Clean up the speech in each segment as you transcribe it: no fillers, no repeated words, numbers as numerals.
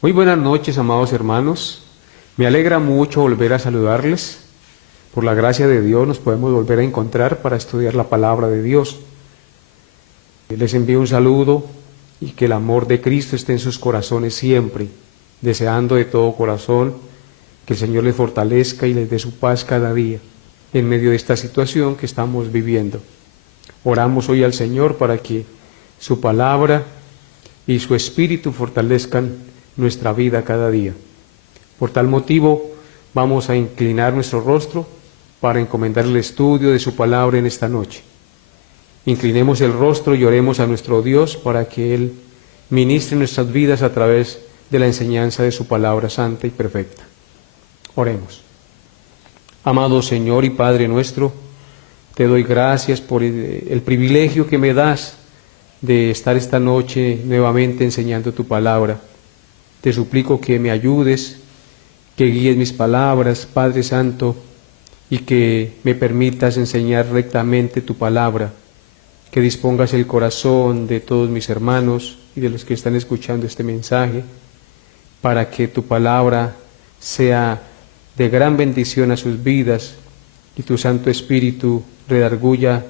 Muy buenas noches, amados hermanos. Me alegra mucho volver a saludarles. Por la gracia de Dios nos podemos volver a encontrar para estudiar la palabra de Dios. Les envío un saludo y que el amor de Cristo esté en sus corazones siempre, deseando de todo corazón que el Señor les fortalezca y les dé su paz cada día en medio de esta situación que estamos viviendo. Oramos hoy al Señor para que su palabra y su espíritu fortalezcan nuestra vida cada día. Por tal motivo, vamos a inclinar nuestro rostro para encomendar el estudio de su palabra en esta noche. Inclinemos el rostro y oremos a nuestro Dios para que Él ministre nuestras vidas a través de la enseñanza de su palabra santa y perfecta. Oremos. Amado Señor y Padre nuestro, te doy gracias por el privilegio que me das de estar esta noche nuevamente enseñando tu palabra. Te suplico que me ayudes, que guíes mis palabras, Padre Santo, y que me permitas enseñar rectamente tu palabra, que dispongas el corazón de todos mis hermanos y de los que están escuchando este mensaje, para que tu palabra sea de gran bendición a sus vidas y tu Santo Espíritu redarguya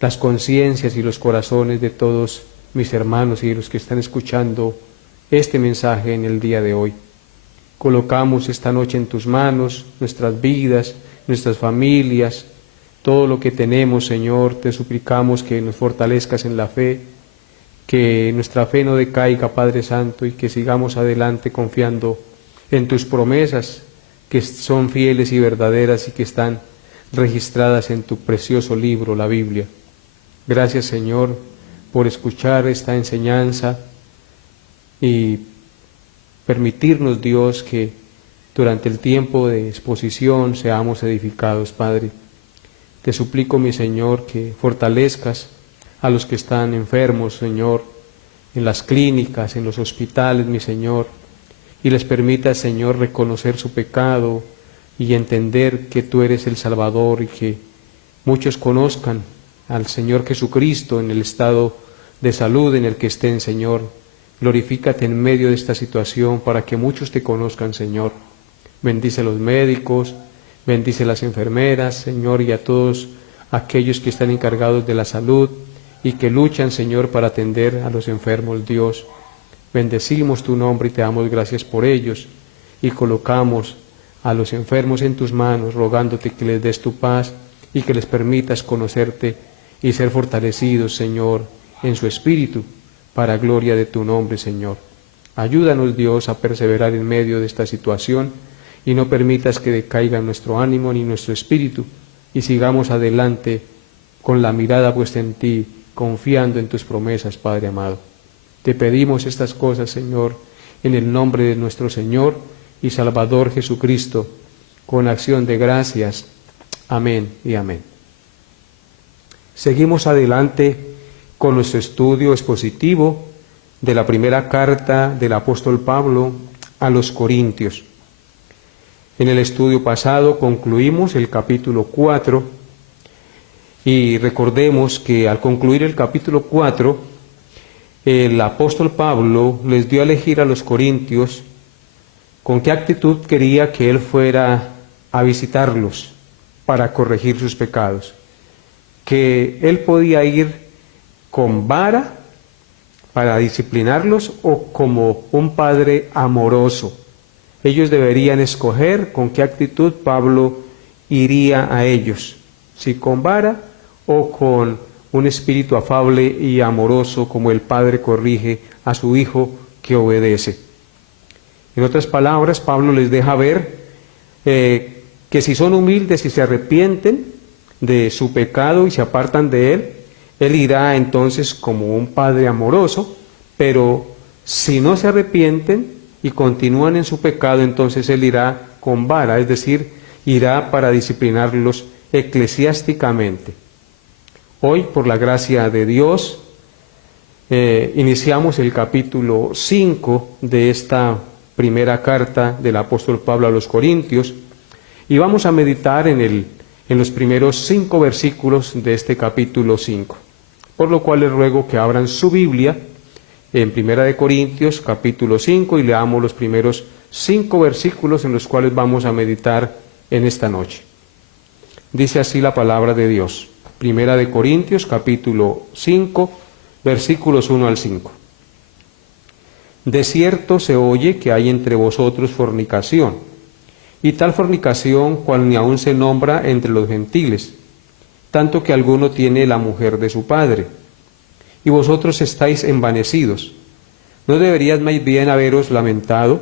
las conciencias y los corazones de todos mis hermanos y de los que están escuchando este mensaje en el día de hoy. Colocamos esta noche en tus manos nuestras vidas, nuestras familias, todo lo que tenemos, Señor. Te suplicamos que nos fortalezcas en la fe, que nuestra fe no decaiga, Padre Santo, y que sigamos adelante confiando en tus promesas, que son fieles y verdaderas y que están registradas en tu precioso libro, la Biblia. Gracias, Señor, por escuchar esta enseñanza y permitirnos, Dios, que durante el tiempo de exposición seamos edificados, Padre. Te suplico, mi Señor, que fortalezcas a los que están enfermos, Señor, en las clínicas, en los hospitales, mi Señor, y les permitas, Señor, reconocer su pecado y entender que tú eres el Salvador y que muchos conozcan al Señor Jesucristo en el estado de salud en el que estén, Señor. Glorifícate en medio de esta situación para que muchos te conozcan, Señor. Bendice a los médicos, bendice a las enfermeras, Señor, y a todos aquellos que están encargados de la salud y que luchan, Señor, para atender a los enfermos, Dios. Bendecimos tu nombre y te damos gracias por ellos y colocamos a los enfermos en tus manos, rogándote que les des tu paz y que les permitas conocerte y ser fortalecidos, Señor, en su espíritu, para gloria de tu nombre, Señor. Ayúdanos, Dios, a perseverar en medio de esta situación y no permitas que decaiga nuestro ánimo ni nuestro espíritu y sigamos adelante con la mirada puesta en ti, confiando en tus promesas, Padre amado. Te pedimos estas cosas, Señor, en el nombre de nuestro Señor y Salvador Jesucristo, con acción de gracias. Amén y amén. Seguimos adelante con nuestro estudio expositivo de la primera carta del apóstol Pablo a los Corintios. En el estudio pasado concluimos el capítulo 4 y recordemos que al concluir el capítulo 4, el apóstol Pablo les dio a elegir a los corintios con qué actitud quería que él fuera a visitarlos para corregir sus pecados. Que él podía ir con vara para disciplinarlos o como un padre amoroso. Ellos deberían escoger con qué actitud Pablo iría a ellos, si con vara o con un espíritu afable y amoroso como el padre corrige a su hijo que obedece. En otras palabras, Pablo les deja ver que si son humildes y se arrepienten de su pecado y se apartan de él irá entonces como un padre amoroso, pero si no se arrepienten y continúan en su pecado, entonces él irá con vara, es decir, irá para disciplinarlos eclesiásticamente. Hoy, por la gracia de Dios, iniciamos el capítulo 5 de esta primera carta del apóstol Pablo a los Corintios y vamos a meditar en los primeros 5 versículos de este capítulo 5. Por lo cual les ruego que abran su Biblia en Primera de Corintios, capítulo 5, y leamos los primeros 5 versículos en los cuales vamos a meditar en esta noche. Dice así la palabra de Dios. Primera de Corintios, capítulo 5, versículos 1 al 5. De cierto se oye que hay entre vosotros fornicación, y tal fornicación cual ni aun se nombra entre los gentiles, tanto que alguno tiene la mujer de su padre. Y vosotros estáis envanecidos. ¿No deberíais más bien haberos lamentado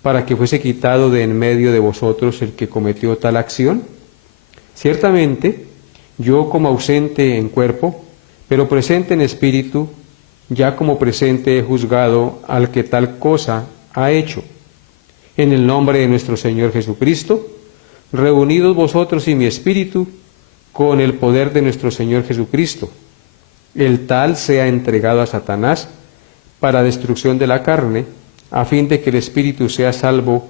para que fuese quitado de en medio de vosotros el que cometió tal acción? Ciertamente, yo como ausente en cuerpo, pero presente en espíritu, ya como presente he juzgado al que tal cosa ha hecho. En el nombre de nuestro Señor Jesucristo, reunidos vosotros y mi espíritu, con el poder de nuestro Señor Jesucristo, el tal sea entregado a Satanás para destrucción de la carne, a fin de que el espíritu sea salvo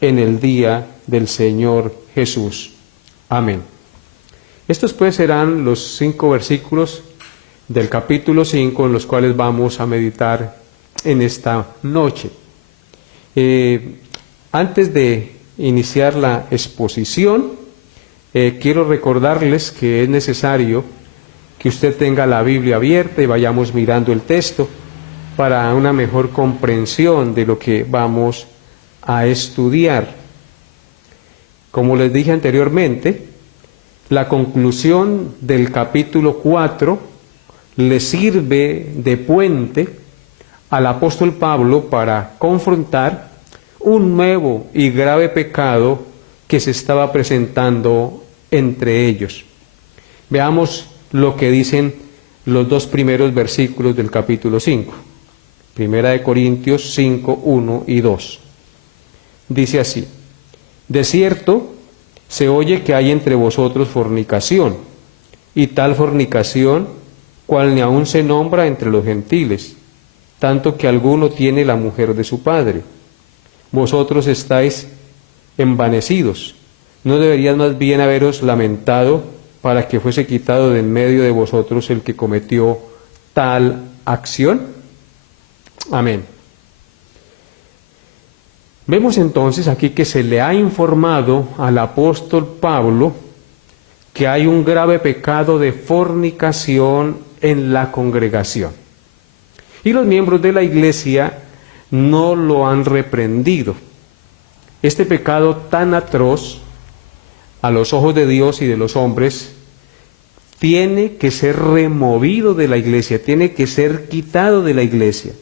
en el día del Señor Jesús. Amén. Estos pues serán los 5 versículos del capítulo 5 en los cuales vamos a meditar en esta noche. Antes de iniciar la exposición, quiero recordarles que es necesario que usted tenga la Biblia abierta y vayamos mirando el texto para una mejor comprensión de lo que vamos a estudiar. Como les dije anteriormente, la conclusión del capítulo 4 le sirve de puente al apóstol Pablo para confrontar un nuevo y grave pecado que se estaba presentando entre ellos. Veamos lo que dicen los 2 primeros versículos del capítulo 5. Primera de Corintios 5, 1 y 2. Dice así: de cierto, se oye que hay entre vosotros fornicación, y tal fornicación, cual ni aun se nombra entre los gentiles, tanto que alguno tiene la mujer de su padre. Vosotros estáis envanecidos. ¿No deberíais más bien haberos lamentado para que fuese quitado de en medio de vosotros el que cometió tal acción? Amén. Vemos entonces aquí que se le ha informado al apóstol Pablo que hay un grave pecado de fornicación en la congregación. Y los miembros de la iglesia no lo han reprendido. Este pecado tan atroz a los ojos de Dios y de los hombres tiene que ser removido de la iglesia, tiene que ser quitado de la iglesia.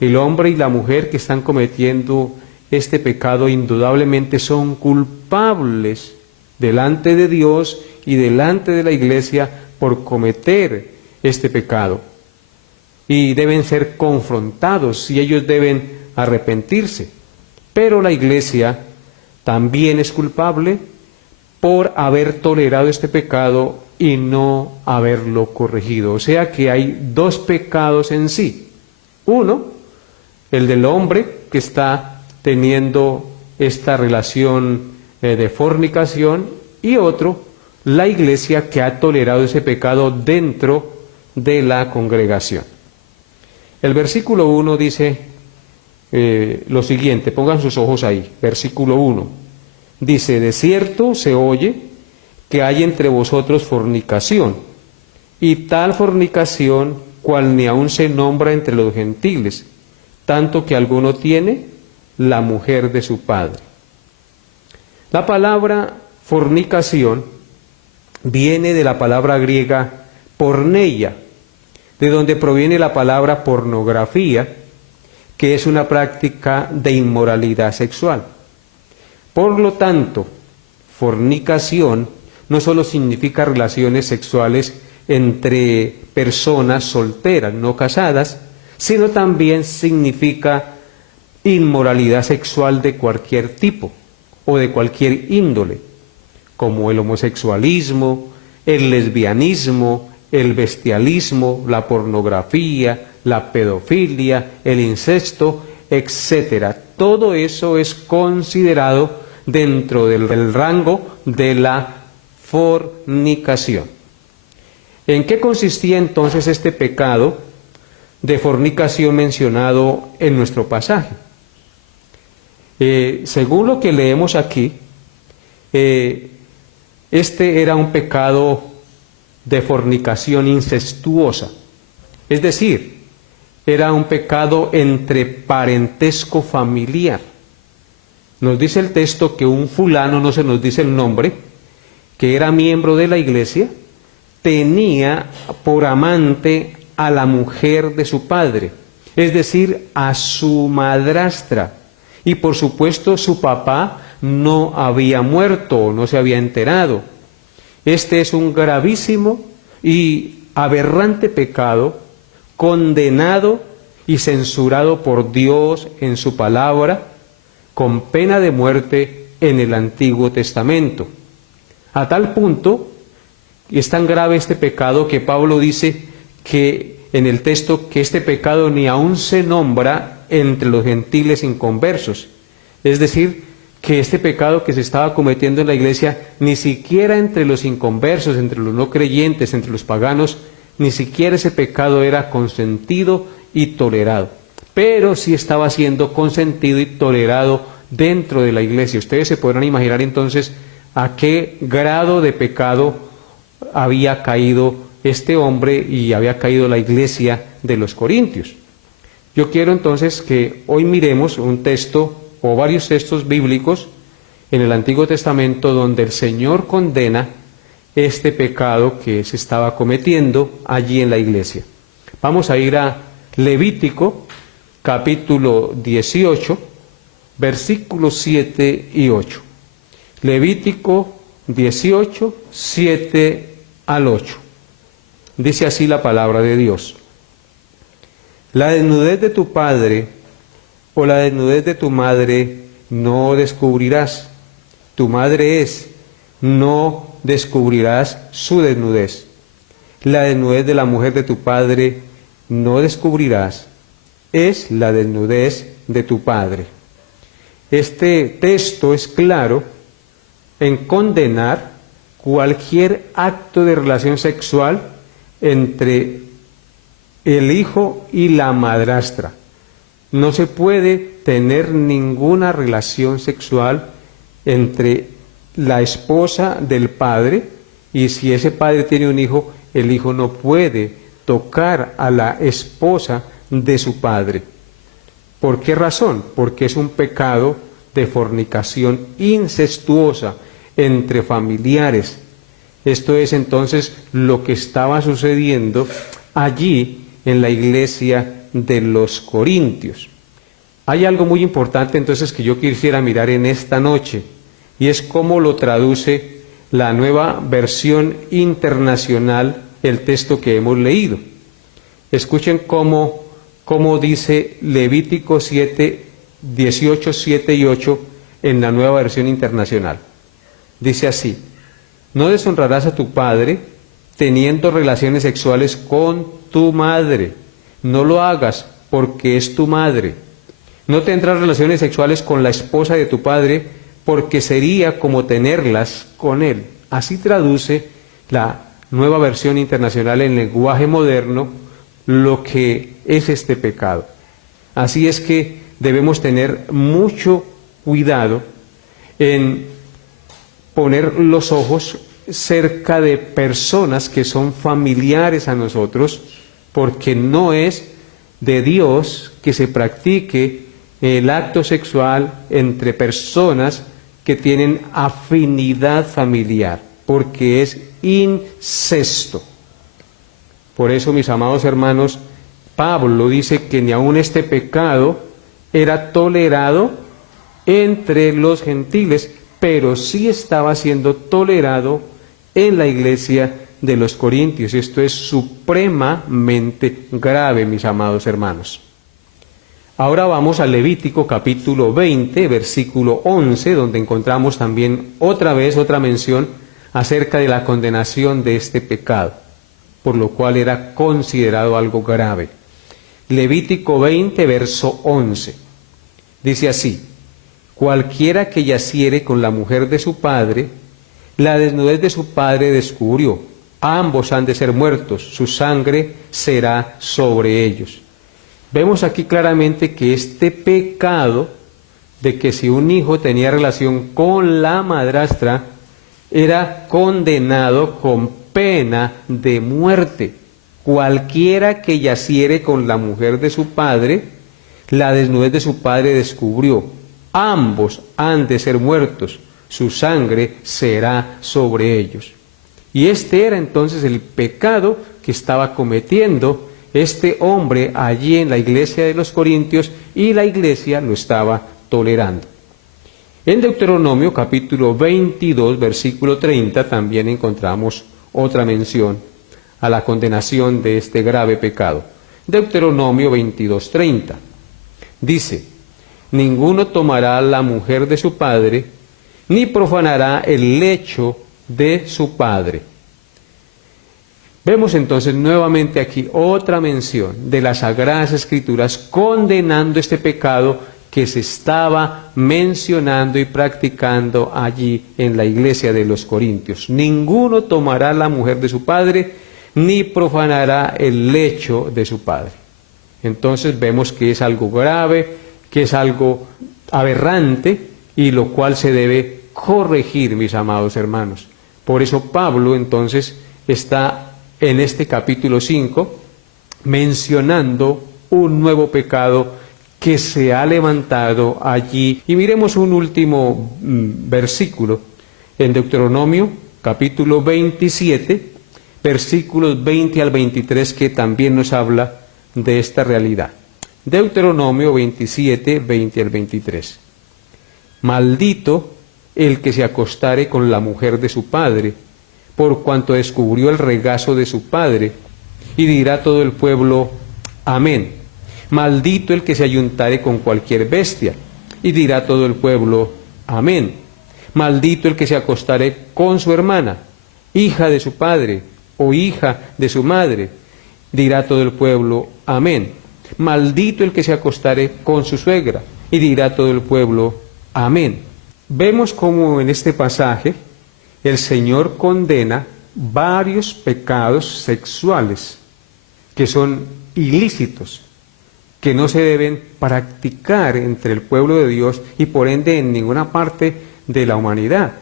El hombre y la mujer que están cometiendo este pecado indudablemente son culpables delante de Dios y delante de la iglesia por cometer este pecado. Y deben ser confrontados y ellos deben arrepentirse. Pero la iglesia también es culpable por haber tolerado este pecado y no haberlo corregido. O sea que hay 2 pecados en sí. Uno, el del hombre que está teniendo esta relación de fornicación, y otro, la iglesia que ha tolerado ese pecado dentro de la congregación. El versículo 1 dice lo siguiente, pongan sus ojos ahí, versículo 1. Dice: de cierto se oye que hay entre vosotros fornicación, y tal fornicación cual ni aun se nombra entre los gentiles, tanto que alguno tiene la mujer de su padre. La palabra fornicación viene de la palabra griega porneia, de donde proviene la palabra pornografía, que es una práctica de inmoralidad sexual. Por lo tanto, fornicación no solo significa relaciones sexuales entre personas solteras, no casadas, sino también significa inmoralidad sexual de cualquier tipo o de cualquier índole, como el homosexualismo, el lesbianismo, el bestialismo, la pornografía, la pedofilia, el incesto, etc. Todo eso es considerado dentro del rango de la fornicación. ¿En qué consistía entonces este pecado de fornicación mencionado en nuestro pasaje. Según lo que leemos aquí, este era un pecado de fornicación incestuosa, es decir, era un pecado entre parentesco familiar. Nos dice el texto que un fulano, no se nos dice el nombre, que era miembro de la iglesia, tenía por amante a la mujer de su padre, es decir, a su madrastra. Y por supuesto su papá no había muerto, no se había enterado. Este es un gravísimo y aberrante pecado, condenado y censurado por Dios en su palabra, con pena de muerte en el Antiguo Testamento. A tal punto, es tan grave este pecado que Pablo dice que en el texto que este pecado ni aún se nombra entre los gentiles inconversos. Es decir, que este pecado que se estaba cometiendo en la iglesia, ni siquiera entre los inconversos, entre los no creyentes, entre los paganos, ni siquiera ese pecado era consentido y tolerado. Pero sí estaba siendo consentido y tolerado dentro de la iglesia. Ustedes se podrán imaginar entonces a qué grado de pecado había caído este hombre y había caído la iglesia de los Corintios. Yo quiero entonces que hoy miremos un texto o varios textos bíblicos en el Antiguo Testamento donde el Señor condena este pecado que se estaba cometiendo allí en la iglesia. Vamos a ir a Levítico, capítulo 18, versículos 7 y 8. Levítico 18, 7 al 8. Dice así la palabra de Dios. La desnudez de tu padre o la desnudez de tu madre no descubrirás. Tu madre es, no descubrirás su desnudez. La desnudez de la mujer de tu padre no descubrirás. Es la desnudez de tu padre. Este texto es claro en condenar cualquier acto de relación sexual entre el hijo y la madrastra. No se puede tener ninguna relación sexual entre la esposa del padre, y si ese padre tiene un hijo, el hijo no puede tocar a la esposa de su padre. ¿Por qué razón? Porque es un pecado de fornicación incestuosa entre familiares. Esto es entonces lo que estaba sucediendo allí en la iglesia de los Corintios. Hay algo muy importante entonces que yo quisiera mirar en esta noche, y es cómo lo traduce la Nueva Versión Internacional, el texto que hemos leído. Escuchen cómo dice Levítico 7, 18, 7 y 8 en la Nueva Versión Internacional. Dice así: no deshonrarás a tu padre teniendo relaciones sexuales con tu madre. No lo hagas porque es tu madre. No tendrás relaciones sexuales con la esposa de tu padre porque sería como tenerlas con él. Así traduce la Nueva Versión Internacional en lenguaje moderno lo que es este pecado. Así es que debemos tener mucho cuidado en poner los ojos cerca de personas que son familiares a nosotros, porque no es de Dios que se practique el acto sexual entre personas que tienen afinidad familiar, porque es incesto. Por eso, mis amados hermanos, Pablo dice que ni aun este pecado era tolerado entre los gentiles, pero sí estaba siendo tolerado en la iglesia de los Corintios. Esto es supremamente grave, mis amados hermanos. Ahora vamos a Levítico capítulo 20, versículo 11, donde encontramos también otra vez otra mención acerca de la condenación de este pecado, por lo cual era considerado algo grave. Levítico 20, verso 11. Dice así: cualquiera que yaciere con la mujer de su padre, la desnudez de su padre descubrió. Ambos han de ser muertos, su sangre será sobre ellos. Vemos aquí claramente que este pecado de que si un hijo tenía relación con la madrastra, era condenado con pena de muerte. Cualquiera que yaciere con la mujer de su padre, la desnudez de su padre descubrió. Ambos han de ser muertos, su sangre será sobre ellos. Y este era entonces el pecado que estaba cometiendo este hombre allí en la iglesia de los Corintios, y la iglesia lo estaba tolerando. En Deuteronomio capítulo 22, versículo 30, también encontramos otra mención a la condenación de este grave pecado. Deuteronomio 22, 30. Dice: ninguno tomará la mujer de su padre, ni profanará el lecho de su padre. Vemos entonces nuevamente aquí otra mención de las Sagradas Escrituras condenando este pecado que se estaba mencionando y practicando allí en la iglesia de los Corintios. Ninguno tomará la mujer de su padre, ni profanará el lecho de su padre. Entonces vemos que es algo grave, que es algo aberrante, y lo cual se debe corregir, mis amados hermanos. Por eso Pablo entonces está en este capítulo 5 mencionando un nuevo pecado que se ha levantado allí. Y miremos un último versículo en Deuteronomio capítulo 27, versículos 20 al 23, que también nos habla de esta realidad. Deuteronomio 27, 20 al 23. Maldito el que se acostare con la mujer de su padre, por cuanto descubrió el regazo de su padre. Y dirá todo el pueblo: amén. Maldito el que se ayuntare con cualquier bestia. Y dirá todo el pueblo: amén. Maldito el que se acostare con su hermana, hija de su padre, o hija de su madre. Dirá todo el pueblo: amén. Maldito el que se acostare con su suegra. Y dirá todo el pueblo: amén. Vemos cómo en este pasaje el Señor condena varios pecados sexuales que son ilícitos, que no se deben practicar entre el pueblo de Dios y por ende en ninguna parte de la humanidad.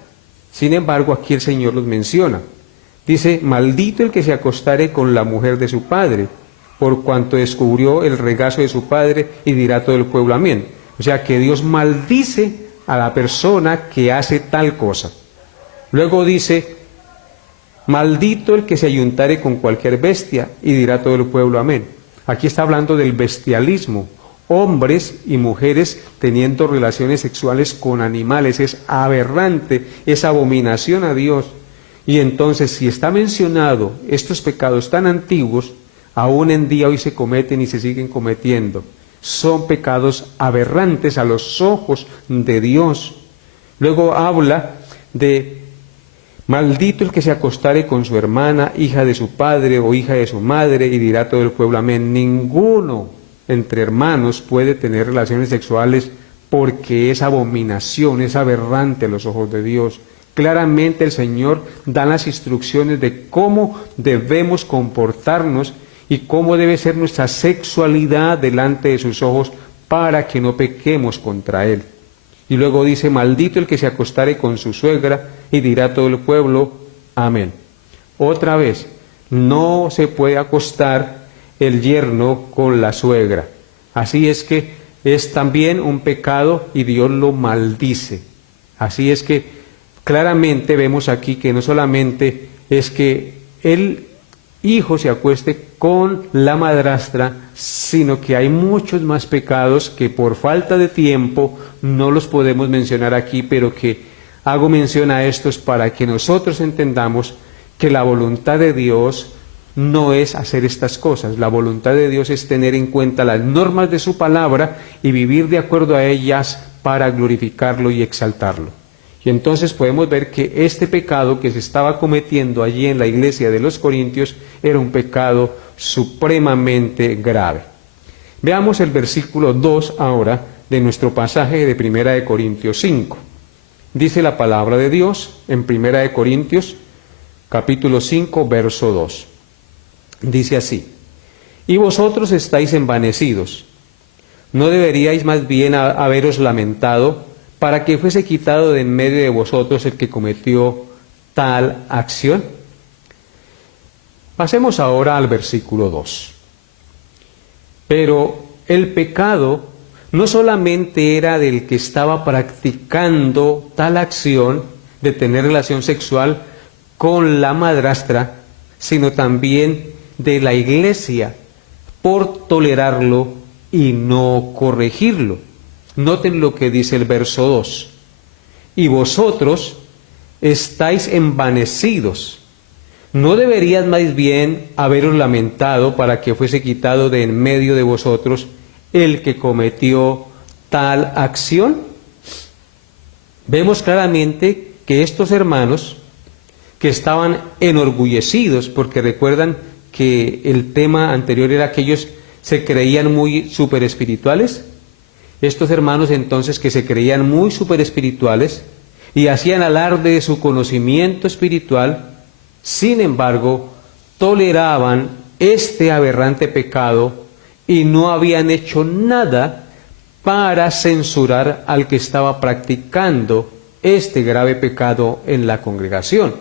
Sin embargo, aquí el Señor los menciona. Dice: maldito el que se acostare con la mujer de su padre, por cuanto descubrió el regazo de su padre. Y dirá todo el pueblo: amén. O sea que Dios maldice a la persona que hace tal cosa. Luego dice: maldito el que se ayuntare con cualquier bestia. Y dirá todo el pueblo: amén. Aquí está hablando del bestialismo, hombres y mujeres teniendo relaciones sexuales con animales. Es aberrante, es abominación a Dios. Y entonces, si está mencionado estos pecados tan antiguos, aún en día hoy se cometen y se siguen cometiendo. Son pecados aberrantes a los ojos de Dios. Luego habla de: maldito el que se acostare con su hermana, hija de su padre o hija de su madre. Y dirá todo el pueblo: amén. Ninguno entre hermanos puede tener relaciones sexuales, porque es abominación, es aberrante a los ojos de Dios. Claramente el Señor da las instrucciones de cómo debemos comportarnos y cómo debe ser nuestra sexualidad delante de sus ojos para que no pequemos contra Él. Y luego dice: maldito el que se acostare con su suegra. Y dirá todo el pueblo: amén. Otra vez, no se puede acostar el yerno con la suegra. Así es que es también un pecado y Dios lo maldice. Así es que claramente vemos aquí que no solamente es que el hijo se acueste con la madrastra, sino que hay muchos más pecados que por falta de tiempo no los podemos mencionar aquí, pero que hago mención a estos para que nosotros entendamos que la voluntad de Dios no es hacer estas cosas. La voluntad de Dios es tener en cuenta las normas de su palabra y vivir de acuerdo a ellas para glorificarlo y exaltarlo. Y entonces podemos ver que este pecado que se estaba cometiendo allí en la iglesia de los Corintios era un pecado supremamente grave. Veamos el versículo 2 ahora de nuestro pasaje de 1 Corintios 5. Dice la palabra de Dios en 1 Corintios capítulo 5, verso 2. Dice así: y vosotros estáis envanecidos. ¿No deberíais más bien haberos lamentado para que fuese quitado de en medio de vosotros el que cometió tal acción? Pasemos ahora al versículo 2. Pero el pecado no solamente era del que estaba practicando tal acción de tener relación sexual con la madrastra, sino también de la iglesia por tolerarlo y no corregirlo. Noten lo que dice el verso 2. Y vosotros estáis envanecidos. ¿No deberías más bien haberos lamentado para que fuese quitado de en medio de vosotros el que cometió tal acción? Vemos claramente que estos hermanos que estaban enorgullecidos, porque recuerdan que el tema anterior era que ellos se creían muy superespirituales. Estos hermanos entonces que se creían muy superespirituales y hacían alarde de su conocimiento espiritual, sin embargo, toleraban este aberrante pecado y no habían hecho nada para censurar al que estaba practicando este grave pecado en la congregación.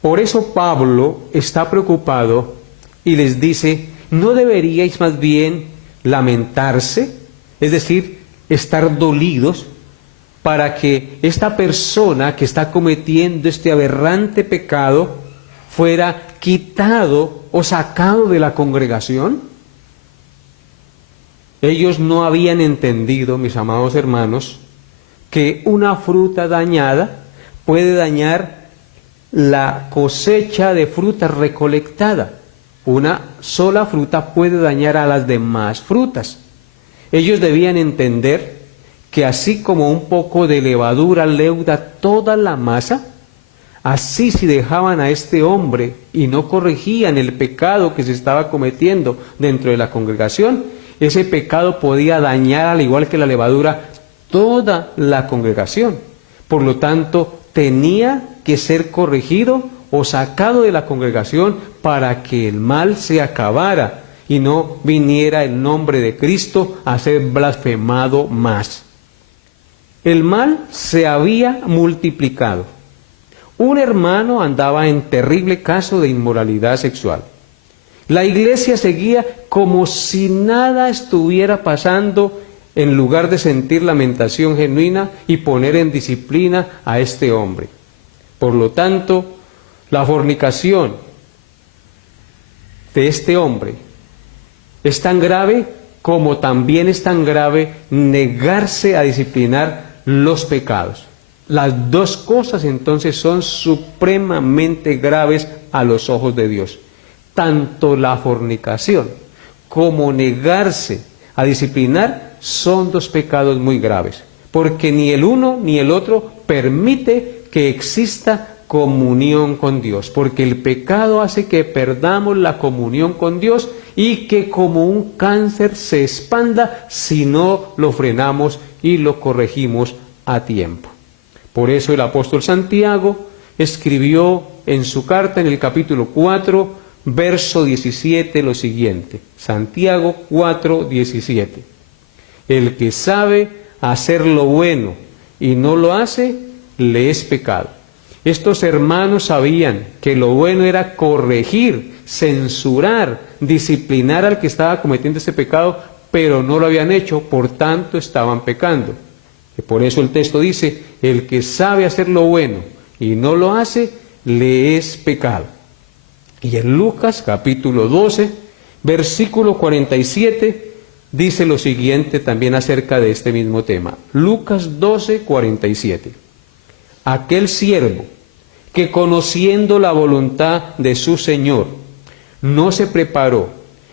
Por eso Pablo está preocupado y les dice, ¿no deberíais más bien lamentarse? Es decir, estar dolidos para que esta persona que está cometiendo este aberrante pecado fuera quitado o sacado de la congregación. Ellos no habían entendido, mis amados hermanos, que una fruta dañada puede dañar la cosecha de fruta recolectada. Una sola fruta puede dañar a las demás frutas. Ellos debían entender que así como un poco de levadura leuda toda la masa, así si dejaban a este hombre y no corregían el pecado que se estaba cometiendo dentro de la congregación, ese pecado podía dañar, al igual que la levadura, toda la congregación. Por lo tanto, tenía que ser corregido o sacado de la congregación para que el mal se acabara y no viniera el nombre de Cristo a ser blasfemado más. El mal se había multiplicado. Un hermano andaba en terrible caso de inmoralidad sexual. La iglesia seguía como si nada estuviera pasando, en lugar de sentir lamentación genuina y poner en disciplina a este hombre. Por lo tanto, la fornicación de este hombre es tan grave como también es tan grave negarse a disciplinar los pecados. Las dos cosas entonces son supremamente graves a los ojos de Dios. Tanto la fornicación como negarse a disciplinar son dos pecados muy graves, porque ni el uno ni el otro permite que exista comunión con Dios, porque el pecado hace que perdamos la comunión con Dios y que como un cáncer se expanda si no lo frenamos y lo corregimos a tiempo. Por eso el apóstol Santiago escribió en su carta en el capítulo 4, verso 17 lo siguiente. Santiago 4, 17. El que sabe hacer lo bueno y no lo hace, le es pecado. Estos hermanos sabían que lo bueno era corregir, censurar, disciplinar al que estaba cometiendo este pecado, pero no lo habían hecho, por tanto estaban pecando. Y por eso el texto dice, el que sabe hacer lo bueno y no lo hace, le es pecado. Y en Lucas capítulo 12, versículo 47, dice lo siguiente también acerca de este mismo tema. Lucas 12, 47. Aquel siervo que conociendo la voluntad de su Señor no se preparó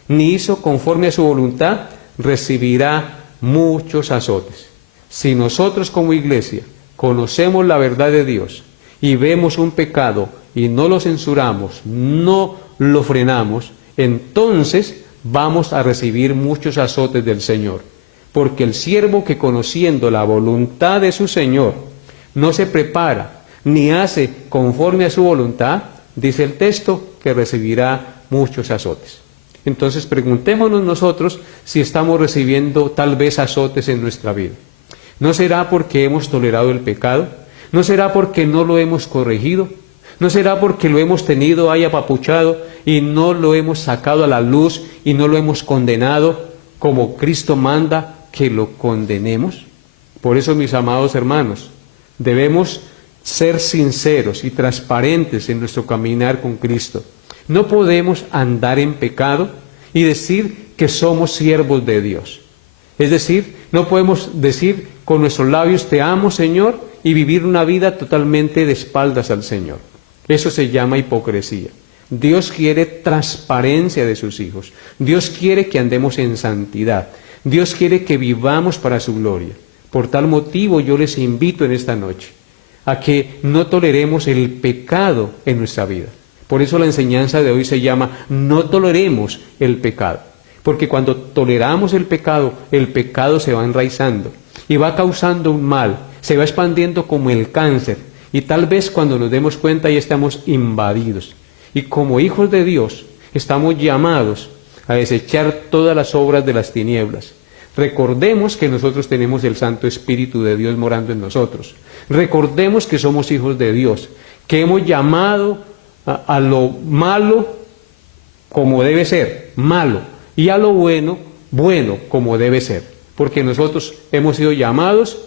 ni hizo conforme a su voluntad, recibirá muchos azotes. Si nosotros como iglesia conocemos la verdad de Dios y vemos un pecado y no lo censuramos, no lo frenamos, entonces vamos a recibir muchos azotes del Señor. Porque el siervo que conociendo la voluntad de su Señor no se prepara ni hace conforme a su voluntad, dice el texto, que recibirá muchos azotes. Entonces preguntémonos nosotros si estamos recibiendo tal vez azotes en nuestra vida. ¿No será porque hemos tolerado el pecado? ¿No será porque no lo hemos corregido? ¿No será porque lo hemos tenido ahí apapuchado y no lo hemos sacado a la luz y no lo hemos condenado como Cristo manda que lo condenemos? Por eso, mis amados hermanos, debemos ser sinceros y transparentes en nuestro caminar con Cristo. No podemos andar en pecado y decir que somos siervos de Dios. Es decir, no podemos decir con nuestros labios te amo, Señor, y vivir una vida totalmente de espaldas al Señor. Eso se llama hipocresía. Dios quiere transparencia de sus hijos. Dios quiere que andemos en santidad. Dios quiere que vivamos para su gloria. Por tal motivo yo les invito en esta noche a que no toleremos el pecado en nuestra vida. Por eso la enseñanza de hoy se llama no toleremos el pecado. Porque cuando toleramos el pecado se va enraizando y va causando un mal, se va expandiendo como el cáncer. Y tal vez cuando nos demos cuenta ya estamos invadidos. Y como hijos de Dios estamos llamados a desechar todas las obras de las tinieblas. Recordemos que nosotros tenemos el Santo Espíritu de Dios morando en nosotros. Recordemos que somos hijos de Dios, que hemos llamado a lo malo como debe ser, malo, y a lo bueno, bueno como debe ser. Porque nosotros hemos sido llamados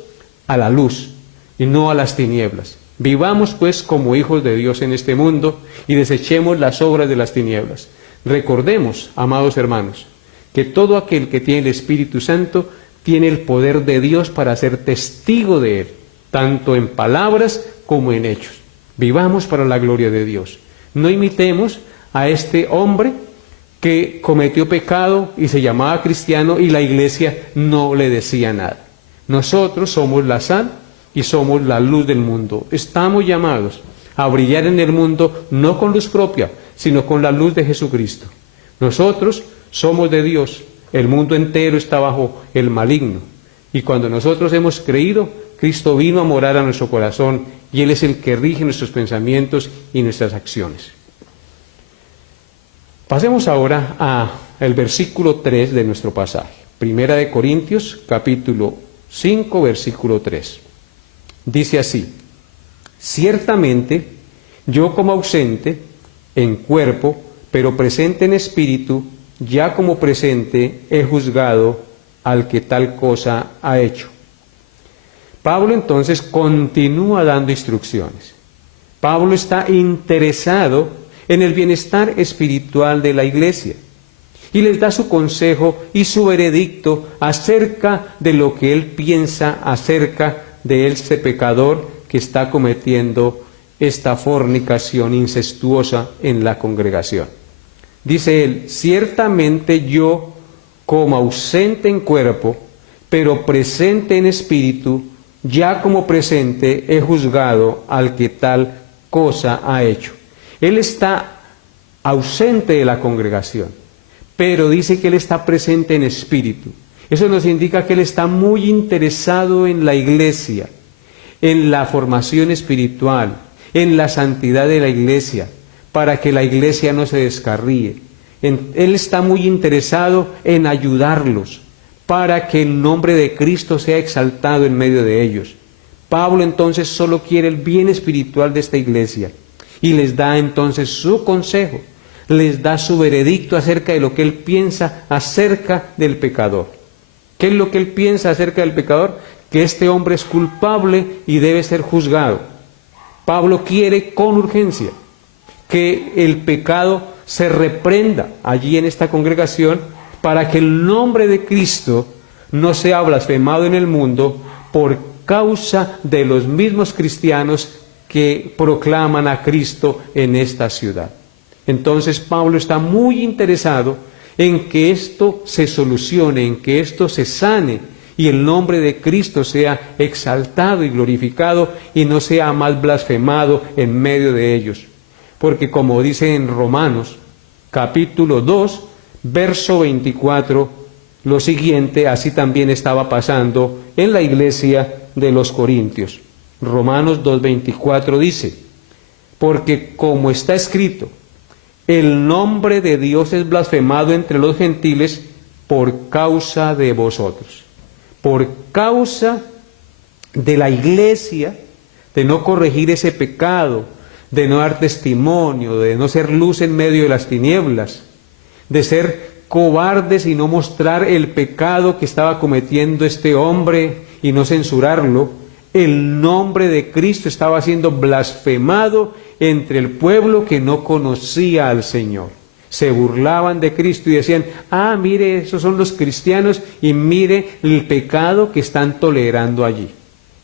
a la luz y no a las tinieblas. Vivamos pues como hijos de Dios en este mundo y desechemos las obras de las tinieblas. Recordemos, amados hermanos, que todo aquel que tiene el Espíritu Santo tiene el poder de Dios para ser testigo de Él, tanto en palabras como en hechos. Vivamos para la gloria de Dios. No imitemos a este hombre que cometió pecado y se llamaba cristiano y la iglesia no le decía nada. Nosotros somos la sal y somos la luz del mundo. Estamos llamados a brillar en el mundo no con luz propia, sino con la luz de Jesucristo. Nosotros somos de Dios, el mundo entero está bajo el maligno. Y cuando nosotros hemos creído, Cristo vino a morar a nuestro corazón y Él es el que rige nuestros pensamientos y nuestras acciones. Pasemos ahora al versículo 3 de nuestro pasaje. Primera de Corintios, capítulo 5, versículo 3. Dice así: ciertamente yo como ausente en cuerpo, pero presente en espíritu, ya como presente he juzgado al que tal cosa ha hecho. Pablo entonces continúa dando instrucciones. Pablo está interesado en el bienestar espiritual de la iglesia y les da su consejo y su veredicto acerca de lo que él piensa acerca de este pecador que está cometiendo esta fornicación incestuosa en la congregación. Dice él: ciertamente yo, como ausente en cuerpo, pero presente en espíritu, ya como presente he juzgado al que tal cosa ha hecho. Él está ausente de la congregación, pero dice que él está presente en espíritu. Eso nos indica que él está muy interesado en la iglesia, en la formación espiritual, en la santidad de la iglesia, para que la iglesia no se descarríe. Él está muy interesado en ayudarlos, para que el nombre de Cristo sea exaltado en medio de ellos. Pablo entonces solo quiere el bien espiritual de esta iglesia, y les da entonces su consejo, les da su veredicto acerca de lo que él piensa acerca del pecador. ¿Qué es lo que él piensa acerca del pecador? Que este hombre es culpable y debe ser juzgado. Pablo quiere con urgencia que el pecado se reprenda allí en esta congregación para que el nombre de Cristo no sea blasfemado en el mundo por causa de los mismos cristianos que proclaman a Cristo en esta ciudad. Entonces Pablo está muy interesado en que esto se solucione, en que esto se sane y el nombre de Cristo sea exaltado y glorificado y no sea más blasfemado en medio de ellos. Porque como dice en Romanos capítulo 2, verso 24, lo siguiente, así también estaba pasando en la iglesia de los Corintios. Romanos 2:24 dice: porque como está escrito, el nombre de Dios es blasfemado entre los gentiles por causa de vosotros. Por causa de la iglesia, de no corregir ese pecado, de no dar testimonio, de no ser luz en medio de las tinieblas, de ser cobardes y no mostrar el pecado que estaba cometiendo este hombre y no censurarlo, el nombre de Cristo estaba siendo blasfemado entre el pueblo que no conocía al Señor. Se burlaban de Cristo y decían, ah, mire, esos son los cristianos y mire el pecado que están tolerando allí.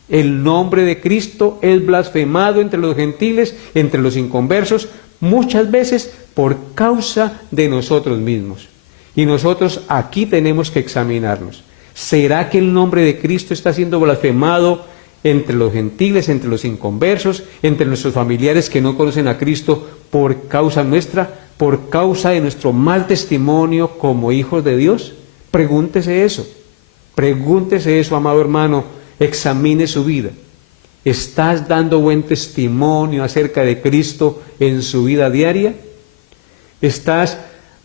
El nombre de Cristo es blasfemado entre los gentiles, entre los inconversos, muchas veces por causa de nosotros mismos. Y nosotros aquí tenemos que examinarnos. ¿Será que el nombre de Cristo está siendo blasfemado entre los gentiles, entre los inconversos, entre nuestros familiares que no conocen a Cristo por causa nuestra, por causa de nuestro mal testimonio como hijos de Dios? Pregúntese eso, amado hermano, examine su vida. ¿Estás dando buen testimonio acerca de Cristo en su vida diaria? ¿Estás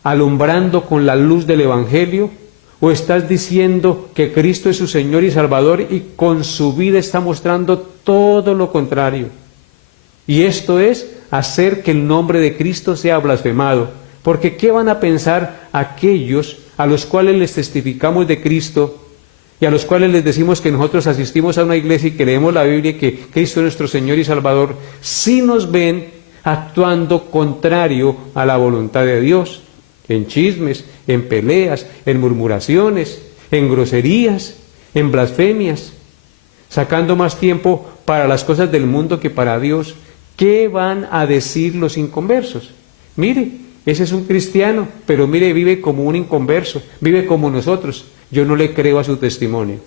alumbrando con la luz del Evangelio? ¿O estás diciendo que Cristo es su Señor y Salvador y con su vida está mostrando todo lo contrario? Y esto es hacer que el nombre de Cristo sea blasfemado. Porque ¿qué van a pensar aquellos a los cuales les testificamos de Cristo y a los cuales les decimos que nosotros asistimos a una iglesia y que leemos la Biblia y que Cristo es nuestro Señor y Salvador, si nos ven actuando contrario a la voluntad de Dios? En chismes, en peleas, en murmuraciones, en groserías, en blasfemias, sacando más tiempo para las cosas del mundo que para Dios. ¿Qué van a decir los inconversos? Mire, ese es un cristiano, pero mire, vive como un inconverso, vive como nosotros. Yo no le creo a su testimonio.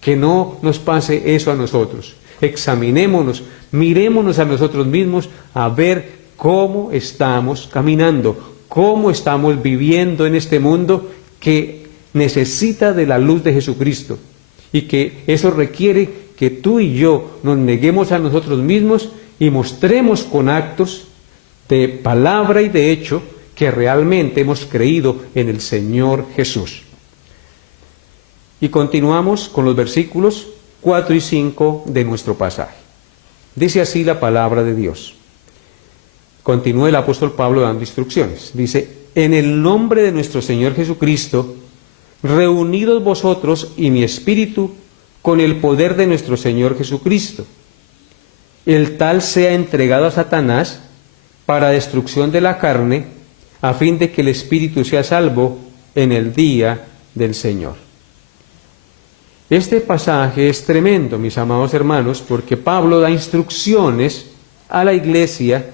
Que no nos pase eso a nosotros. Examinémonos, mirémonos a nosotros mismos a ver cómo estamos caminando, cómo estamos viviendo en este mundo que necesita de la luz de Jesucristo, y que eso requiere que tú y yo nos neguemos a nosotros mismos y mostremos con actos de palabra y de hecho que realmente hemos creído en el Señor Jesús. Y continuamos con los versículos 4 y 5 de nuestro pasaje. Dice así la palabra de Dios. Continúa el apóstol Pablo dando instrucciones. Dice, en el nombre de nuestro Señor Jesucristo, reunidos vosotros y mi espíritu con el poder de nuestro Señor Jesucristo. El tal sea entregado a Satanás para destrucción de la carne, a fin de que el espíritu sea salvo en el día del Señor. Este pasaje es tremendo, mis amados hermanos, porque Pablo da instrucciones a la iglesia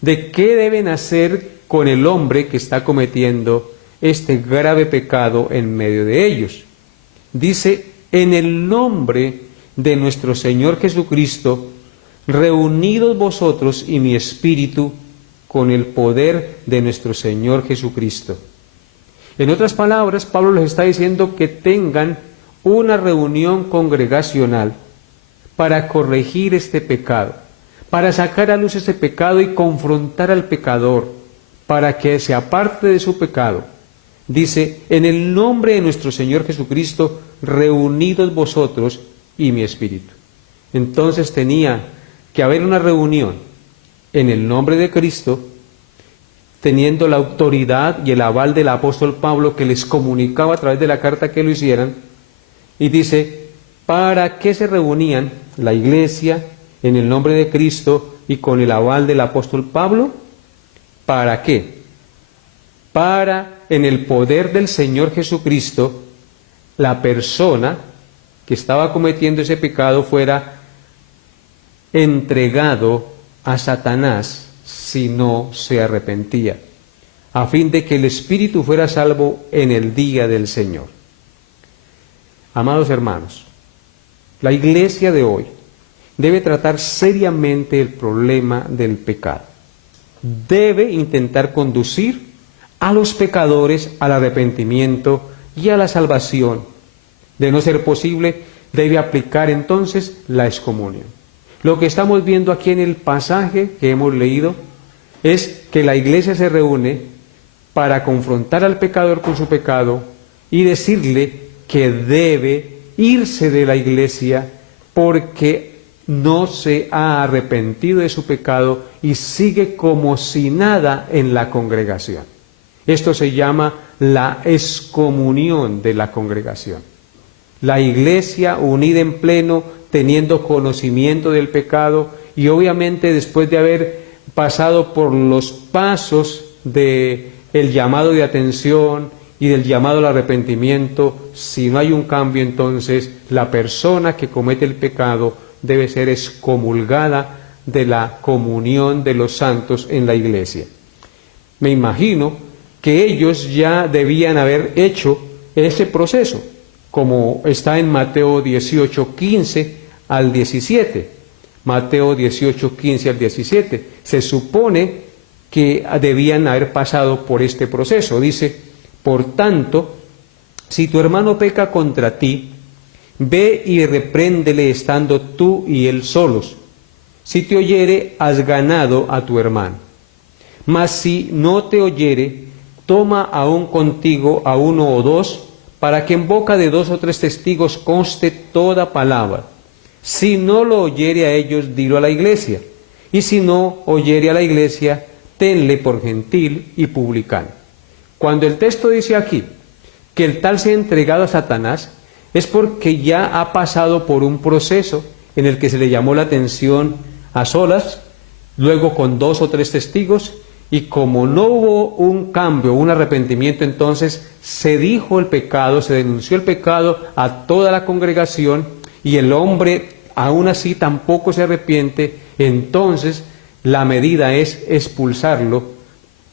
de qué deben hacer con el hombre que está cometiendo este grave pecado en medio de ellos. Dice, en el nombre de nuestro Señor Jesucristo, reunidos vosotros y mi espíritu con el poder de nuestro Señor Jesucristo. En otras palabras, Pablo les está diciendo que tengan una reunión congregacional para corregir este pecado, para sacar a luz este pecado y confrontar al pecador, para que se aparte de su pecado. Dice, en el nombre de nuestro Señor Jesucristo, reunidos vosotros y mi espíritu. Entonces tenía que haber una reunión en el nombre de Cristo, teniendo la autoridad y el aval del apóstol Pablo que les comunicaba a través de la carta que lo hicieran. Y dice, ¿para qué se reunían la iglesia en el nombre de Cristo y con el aval del apóstol Pablo? ¿Para qué? Para, en el poder del Señor Jesucristo, la persona que estaba cometiendo ese pecado fuera entregado a Satanás si no se arrepentía, a fin de que el espíritu fuera salvo en el día del Señor. Amados hermanos, la iglesia de hoy debe tratar seriamente el problema del pecado. Debe intentar conducir a los pecadores al arrepentimiento y a la salvación. De no ser posible, debe aplicar entonces la excomunión. Lo que estamos viendo aquí en el pasaje que hemos leído es que la iglesia se reúne para confrontar al pecador con su pecado y decirle que debe irse de la iglesia porque no se ha arrepentido de su pecado y sigue como si nada en la congregación. Esto se llama la excomunión de la congregación. La iglesia unida en pleno, teniendo conocimiento del pecado y obviamente después de haber pasado por los pasos del llamado de atención y del llamado al arrepentimiento, si no hay un cambio, entonces la persona que comete el pecado debe ser excomulgada de la comunión de los santos en la iglesia. Me imagino que ellos ya debían haber hecho ese proceso, como está en Mateo 18, 15 al 17. Mateo 18, 15 al 17. Se supone que debían haber pasado por este proceso. Dice, por tanto, si tu hermano peca contra ti, ve y repréndele estando tú y él solos. Si te oyere, has ganado a tu hermano. Mas si no te oyere, toma aún contigo a uno o dos, para que en boca de 2 o 3 testigos conste toda palabra. Si no lo oyere a ellos, dilo a la iglesia. Y si no oyere a la iglesia, tenle por gentil y publicano. Cuando el texto dice aquí que el tal sea entregado a Satanás, es porque ya ha pasado por un proceso en el que se le llamó la atención a solas, luego con 2 o 3 testigos, y como no hubo un cambio, un arrepentimiento, entonces se dijo el pecado, se denunció el pecado a toda la congregación, y el hombre aún así tampoco se arrepiente, entonces la medida es expulsarlo,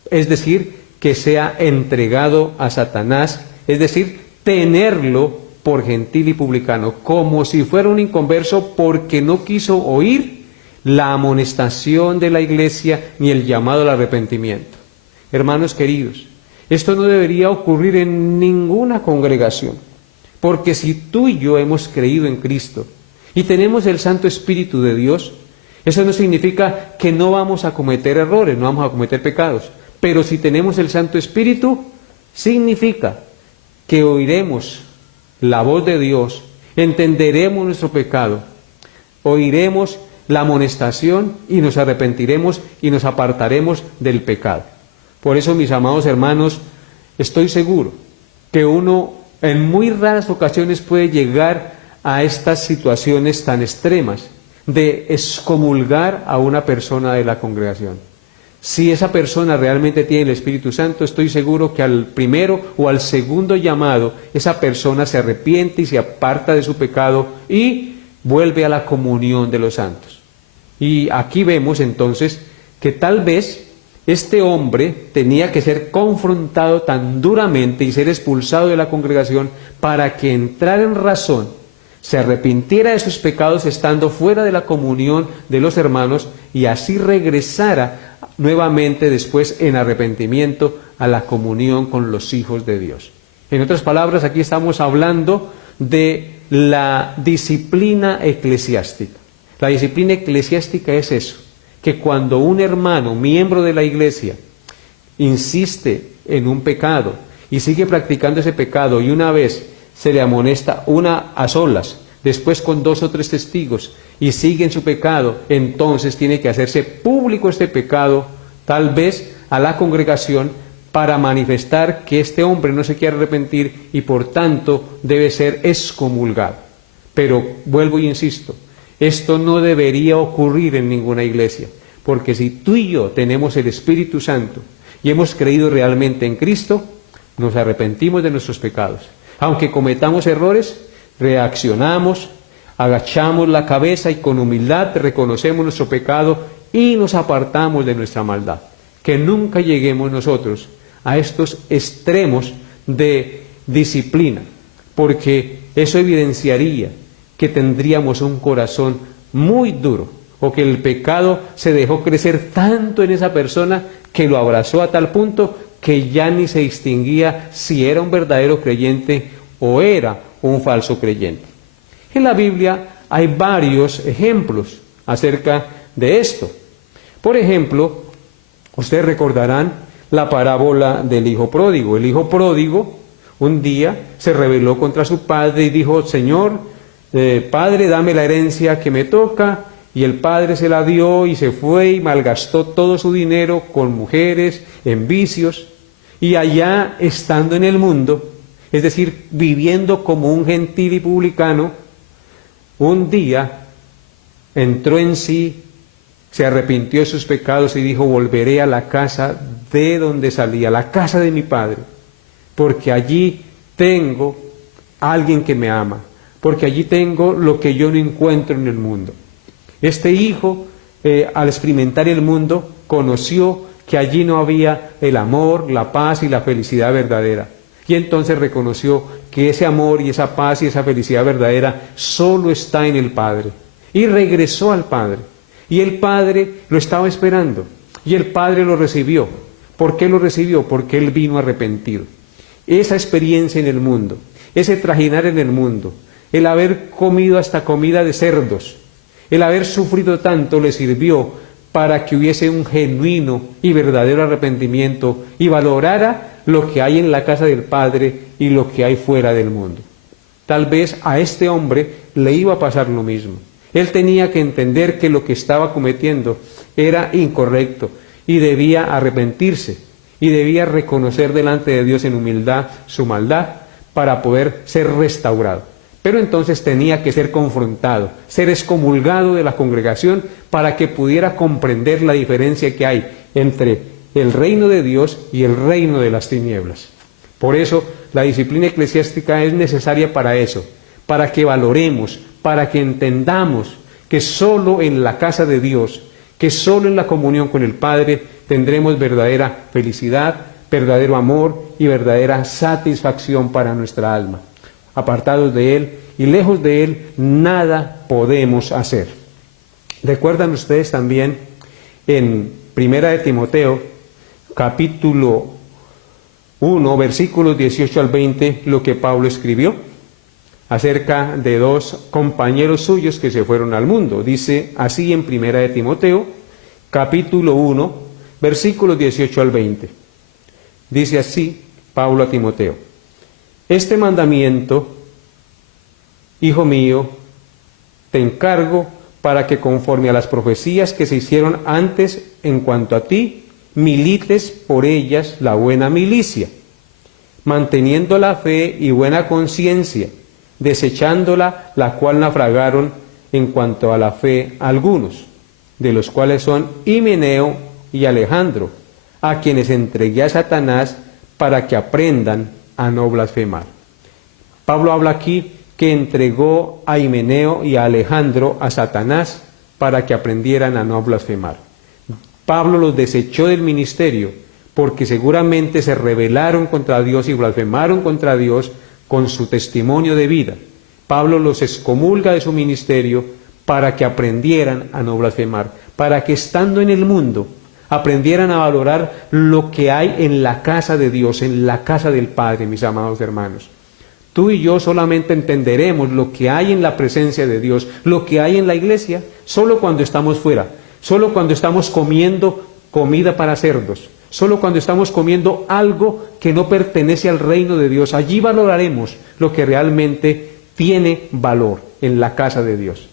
es decir, que sea entregado a Satanás, es decir, tenerlo por gentil y publicano, como si fuera un inconverso porque no quiso oír la amonestación de la iglesia ni el llamado al arrepentimiento. Hermanos queridos, esto no debería ocurrir en ninguna congregación, porque si tú y yo hemos creído en Cristo y tenemos el Santo Espíritu de Dios, eso no significa que no vamos a cometer errores, no vamos a cometer pecados, pero si tenemos el Santo Espíritu, significa que oiremos la voz de Dios, entenderemos nuestro pecado, oiremos la amonestación y nos arrepentiremos y nos apartaremos del pecado. Por eso, mis amados hermanos, estoy seguro que uno en muy raras ocasiones puede llegar a estas situaciones tan extremas de excomulgar a una persona de la congregación. Si esa persona realmente tiene el Espíritu Santo, estoy seguro que al primero o al segundo llamado, esa persona se arrepiente y se aparta de su pecado y vuelve a la comunión de los santos. Y aquí vemos entonces que tal vez este hombre tenía que ser confrontado tan duramente y ser expulsado de la congregación para que entrara en razón, se arrepintiera de sus pecados estando fuera de la comunión de los hermanos y así regresara nuevamente después en arrepentimiento a la comunión con los hijos de Dios. En otras palabras, aquí estamos hablando de la disciplina eclesiástica. La disciplina eclesiástica es eso, que cuando un hermano, miembro de la iglesia, insiste en un pecado y sigue practicando ese pecado y una vez se le amonesta, una a solas, después con 2 o 3 testigos y sigue en su pecado, entonces tiene que hacerse público este pecado, tal vez a la congregación, para manifestar que este hombre no se quiere arrepentir y por tanto debe ser excomulgado. Pero vuelvo y insisto, esto no debería ocurrir en ninguna iglesia, porque si tú y yo tenemos el Espíritu Santo y hemos creído realmente en Cristo, nos arrepentimos de nuestros pecados. Aunque cometamos errores, reaccionamos, agachamos la cabeza y con humildad reconocemos nuestro pecado y nos apartamos de nuestra maldad. Que nunca lleguemos nosotros a estos extremos de disciplina, porque eso evidenciaría que tendríamos un corazón muy duro, o que el pecado se dejó crecer tanto en esa persona que lo abrazó a tal punto que ya ni se distinguía si era un verdadero creyente o era un falso creyente. En la Biblia hay varios ejemplos acerca de esto. Por ejemplo, Ustedes recordarán la parábola del hijo pródigo. El hijo pródigo un día se rebeló contra su padre y dijo: Señor, padre, dame la herencia que me toca. Y el padre se la dio y se fue y malgastó todo su dinero con mujeres, en vicios. Y allá, estando en el mundo, es decir, viviendo como un gentil y publicano, un día entró en sí, se arrepintió de sus pecados y dijo: volveré a la casa de donde salí, a la casa de mi padre, porque allí tengo a alguien que me ama, porque allí tengo lo que yo no encuentro en el mundo. Este hijo, al experimentar el mundo, conoció que allí no había el amor, la paz y la felicidad verdadera. Y entonces reconoció que ese amor y esa paz y esa felicidad verdadera solo está en el Padre. Y regresó al Padre. Y el Padre lo estaba esperando. Y el Padre lo recibió. ¿Por qué lo recibió? Porque él vino arrepentido. Esa experiencia en el mundo, ese trajinar en el mundo, el haber comido hasta comida de cerdos, el haber sufrido tanto le sirvió para que hubiese un genuino y verdadero arrepentimiento y valorara lo que hay en la casa del Padre y lo que hay fuera del mundo. Tal vez a este hombre le iba a pasar lo mismo. Él tenía que entender que lo que estaba cometiendo era incorrecto y debía arrepentirse y debía reconocer delante de Dios en humildad su maldad para poder ser restaurado. Pero entonces tenía que ser confrontado, ser excomulgado de la congregación para que pudiera comprender la diferencia que hay entre el reino de Dios y el reino de las tinieblas. Por eso la disciplina eclesiástica es necesaria para eso, para que valoremos, para que entendamos que solo en la casa de Dios, que solo en la comunión con el Padre tendremos verdadera felicidad, verdadero amor y verdadera satisfacción para nuestra alma. Apartados de Él y lejos de Él, nada podemos hacer. ¿Recuerdan ustedes también en Primera de Timoteo, capítulo 1, versículos 18 al 20, lo que Pablo escribió acerca de dos compañeros suyos que se fueron al mundo? Dice así en Primera de Timoteo, capítulo 1, versículos 18 al 20. Dice así Pablo a Timoteo: este mandamiento, hijo mío, te encargo para que conforme a las profecías que se hicieron antes en cuanto a ti, milites por ellas la buena milicia, manteniendo la fe y buena conciencia, desechándola la cual naufragaron en cuanto a la fe algunos, de los cuales son Himeneo y Alejandro, a quienes entregué a Satanás para que aprendan a no blasfemar. Pablo habla aquí que entregó a Himeneo y a Alejandro a Satanás para que aprendieran a no blasfemar. Pablo los desechó del ministerio porque seguramente se rebelaron contra Dios y blasfemaron contra Dios con su testimonio de vida. Pablo los excomulga de su ministerio para que aprendieran a no blasfemar, para que estando en el mundo aprendieran a valorar lo que hay en la casa de Dios, en la casa del Padre, mis amados hermanos. Tú y yo solamente entenderemos lo que hay en la presencia de Dios, lo que hay en la iglesia, solo cuando estamos fuera, solo cuando estamos comiendo comida para cerdos, solo cuando estamos comiendo algo que no pertenece al reino de Dios. Allí valoraremos lo que realmente tiene valor en la casa de Dios.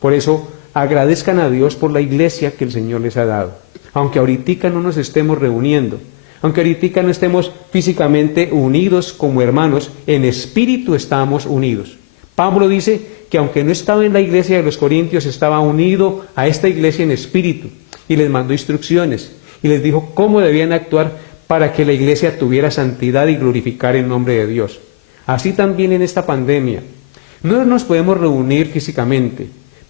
Por eso, agradezcan a Dios por la iglesia que el Señor les ha dado. Aunque ahorita no nos estemos reuniendo, aunque ahorita no estemos físicamente unidos como hermanos, en espíritu estamos unidos. Pablo dice que aunque no estaba en la iglesia de los Corintios, estaba unido a esta iglesia en espíritu, y les mandó instrucciones, y les dijo cómo debían actuar para que la iglesia tuviera santidad y glorificar el nombre de Dios. Así también en esta pandemia. No nos podemos reunir físicamente,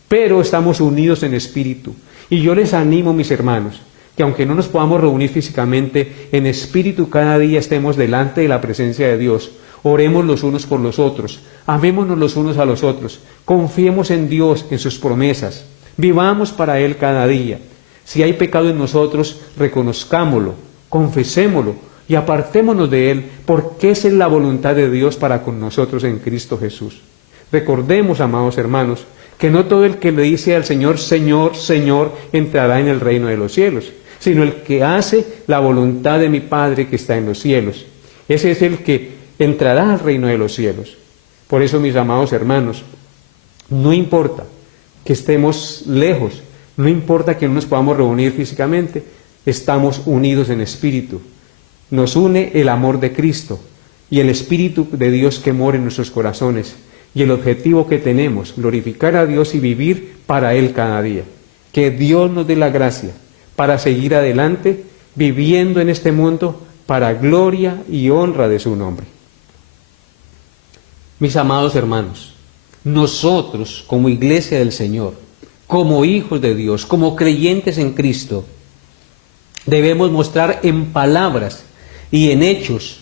pero estamos unidos en espíritu. Y yo les animo, mis hermanos, que aunque no nos podamos reunir físicamente, en espíritu cada día estemos delante de la presencia de Dios. Oremos los unos por los otros, amémonos los unos a los otros, confiemos en Dios, en sus promesas, vivamos para Él cada día. Si hay pecado en nosotros, reconozcámoslo, confesémoslo y apartémonos de él, porque esa es la voluntad de Dios para con nosotros en Cristo Jesús. Recordemos, amados hermanos, que no todo el que le dice al Señor, Señor, Señor, entrará en el reino de los cielos, sino el que hace la voluntad de mi Padre que está en los cielos. Ese es el que entrará al reino de los cielos. Por eso, mis amados hermanos, no importa que estemos lejos, no importa que no nos podamos reunir físicamente, estamos unidos en espíritu. Nos une el amor de Cristo y el Espíritu de Dios que mora en nuestros corazones. Y el objetivo que tenemos, glorificar a Dios y vivir para Él cada día. Que Dios nos dé la gracia para seguir adelante, viviendo en este mundo para gloria y honra de su nombre. Mis amados hermanos, nosotros como Iglesia del Señor, como hijos de Dios, como creyentes en Cristo, debemos mostrar en palabras y en hechos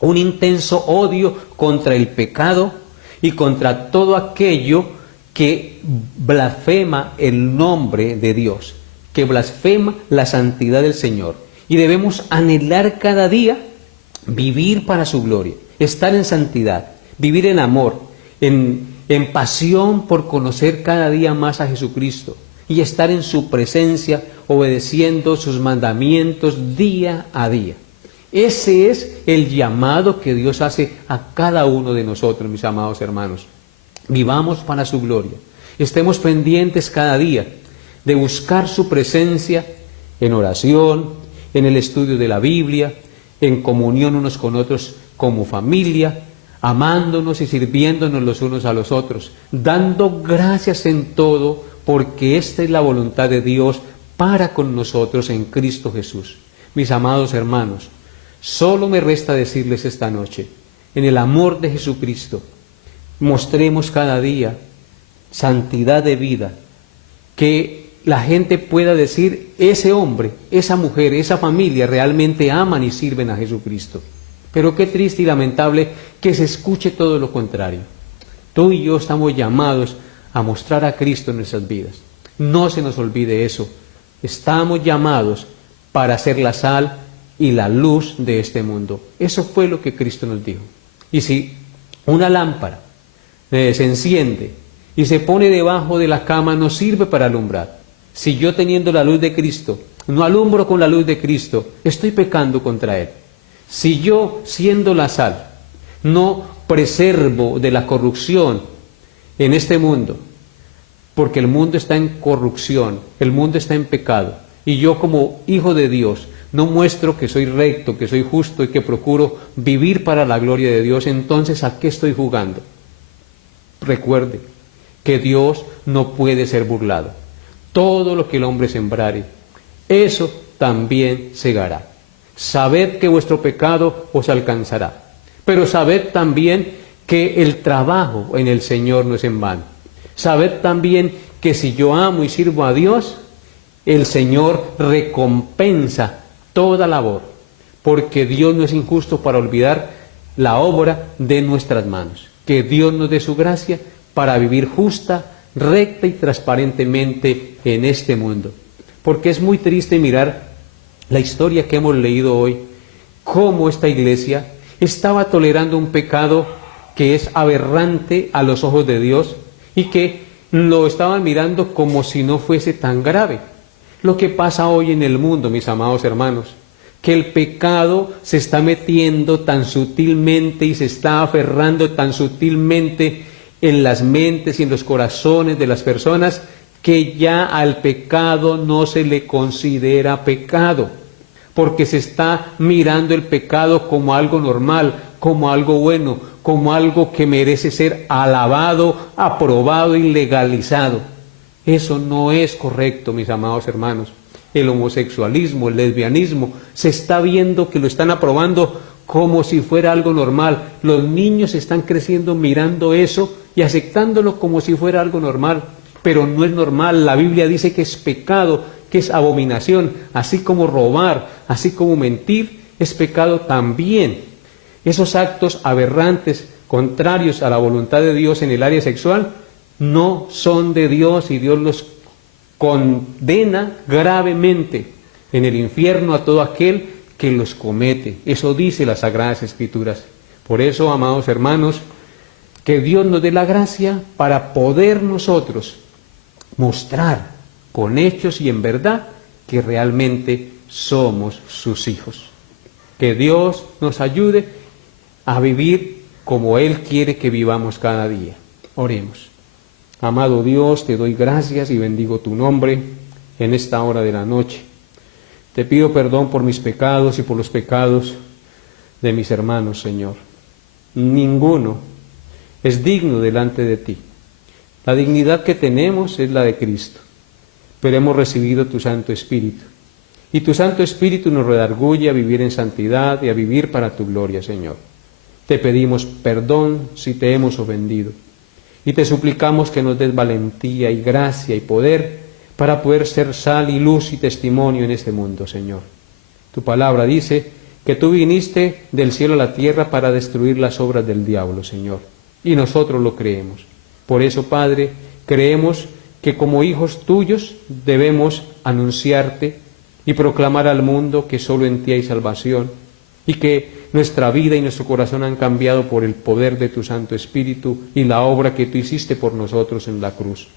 un intenso odio contra el pecado y contra todo aquello que blasfema el nombre de Dios, que blasfema la santidad del Señor. Y debemos anhelar cada día vivir para su gloria, estar en santidad, vivir en amor, en pasión por conocer cada día más a Jesucristo y estar en su presencia obedeciendo sus mandamientos día a día. Ese es el llamado que Dios hace a cada uno de nosotros, mis amados hermanos. Vivamos para su gloria. Estemos pendientes cada día de buscar su presencia en oración, en el estudio de la Biblia, en comunión unos con otros como familia, amándonos y sirviéndonos los unos a los otros, dando gracias en todo, porque esta es la voluntad de Dios para con nosotros en Cristo Jesús. Mis amados hermanos, solo me resta decirles esta noche, en el amor de Jesucristo, mostremos cada día santidad de vida, que la gente pueda decir, ese hombre, esa mujer, esa familia realmente aman y sirven a Jesucristo. Pero qué triste y lamentable que se escuche todo lo contrario. Tú y yo estamos llamados a mostrar a Cristo en nuestras vidas. No se nos olvide eso. Estamos llamados para ser la sal y la luz de este mundo. Eso fue lo que Cristo nos dijo. Y si una lámpara se enciende y se pone debajo de la cama, no sirve para alumbrar. Si yo teniendo la luz de Cristo, no alumbro con la luz de Cristo, estoy pecando contra Él. Si yo, siendo la sal, no preservo de la corrupción en este mundo, porque el mundo está en corrupción, el mundo está en pecado, y yo como hijo de Dios no muestro que soy recto, que soy justo y que procuro vivir para la gloria de Dios, entonces ¿a qué estoy jugando? Recuerde que Dios no puede ser burlado. Todo lo que el hombre sembrare, eso también segará. Sabed que vuestro pecado os alcanzará, pero sabed también que el trabajo en el Señor no es en vano. Sabed también que si yo amo y sirvo a Dios, el Señor recompensa toda labor, porque Dios no es injusto para olvidar la obra de nuestras manos. Que Dios nos dé su gracia para vivir justa, recta y transparentemente en este mundo. Porque es muy triste mirar la historia que hemos leído hoy, cómo esta iglesia estaba tolerando un pecado que es aberrante a los ojos de Dios y que lo estaban mirando como si no fuese tan grave. Lo que pasa hoy en el mundo, mis amados hermanos, que el pecado se está metiendo tan sutilmente y se está aferrando tan sutilmente en las mentes y en los corazones de las personas, que ya al pecado no se le considera pecado, porque se está mirando el pecado como algo normal, como algo bueno, como algo que merece ser alabado, aprobado y legalizado. Eso no es correcto, mis amados hermanos. El homosexualismo, el lesbianismo, se está viendo que lo están aprobando como si fuera algo normal. Los niños están creciendo mirando eso y aceptándolo como si fuera algo normal. Pero no es normal. La Biblia dice que es pecado, que es abominación, así como robar, así como mentir, es pecado también. Esos actos aberrantes, contrarios a la voluntad de Dios en el área sexual, no son de Dios y Dios los condena gravemente en el infierno a todo aquel que los comete. Eso dice las Sagradas Escrituras. Por eso, amados hermanos, que Dios nos dé la gracia para poder nosotros mostrar con hechos y en verdad que realmente somos sus hijos. Que Dios nos ayude a vivir como Él quiere que vivamos cada día. Oremos. Amado Dios, te doy gracias y bendigo tu nombre en esta hora de la noche. Te pido perdón por mis pecados y por los pecados de mis hermanos, Señor. Ninguno es digno delante de ti. La dignidad que tenemos es la de Cristo, pero hemos recibido tu Santo Espíritu. Y tu Santo Espíritu nos redarguye a vivir en santidad y a vivir para tu gloria, Señor. Te pedimos perdón si te hemos ofendido. Y te suplicamos que nos des valentía y gracia y poder para poder ser sal y luz y testimonio en este mundo, Señor. Tu palabra dice que tú viniste del cielo a la tierra para destruir las obras del diablo, Señor. Y nosotros lo creemos. Por eso, Padre, creemos que como hijos tuyos debemos anunciarte y proclamar al mundo que solo en ti hay salvación y que nuestra vida y nuestro corazón han cambiado por el poder de tu Santo Espíritu y la obra que tú hiciste por nosotros en la cruz.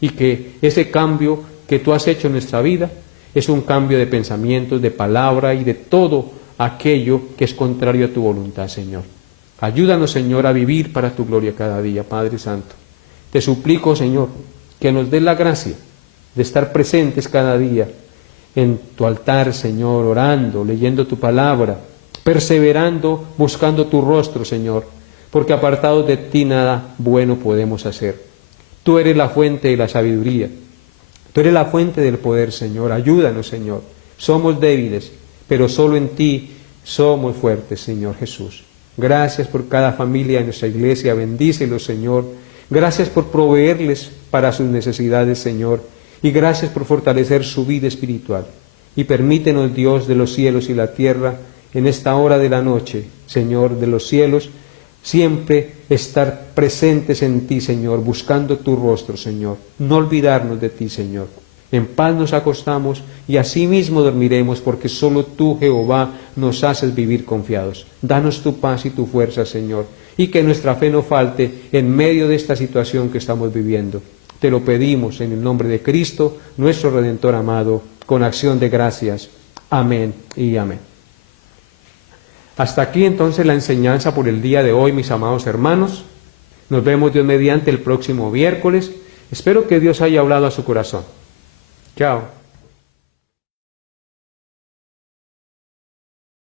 Y que ese cambio que tú has hecho en nuestra vida es un cambio de pensamientos, de palabra y de todo aquello que es contrario a tu voluntad, Señor. Ayúdanos, Señor, a vivir para tu gloria cada día, Padre Santo. Te suplico, Señor, que nos des la gracia de estar presentes cada día en tu altar, Señor, orando, leyendo tu palabra, perseverando, buscando tu rostro, Señor, porque apartados de ti nada bueno podemos hacer. Tú eres la fuente de la sabiduría, tú eres la fuente del poder, Señor. Ayúdanos, Señor. Somos débiles, pero solo en ti somos fuertes, Señor Jesús. Gracias por cada familia de nuestra iglesia, bendícelos, Señor. Gracias por proveerles para sus necesidades, Señor, y gracias por fortalecer su vida espiritual. Y permítenos, Dios de los cielos y la tierra, en esta hora de la noche, Señor de los cielos, siempre estar presentes en ti, Señor, buscando tu rostro, Señor. No olvidarnos de ti, Señor. En paz nos acostamos y así mismo dormiremos, porque solo tú, Jehová, nos haces vivir confiados. Danos tu paz y tu fuerza, Señor, y que nuestra fe no falte en medio de esta situación que estamos viviendo. Te lo pedimos en el nombre de Cristo, nuestro Redentor amado, con acción de gracias. Amén y amén. Hasta aquí entonces la enseñanza por el día de hoy, mis amados hermanos. Nos vemos Dios mediante el próximo miércoles. Espero que Dios haya hablado a su corazón. Chao.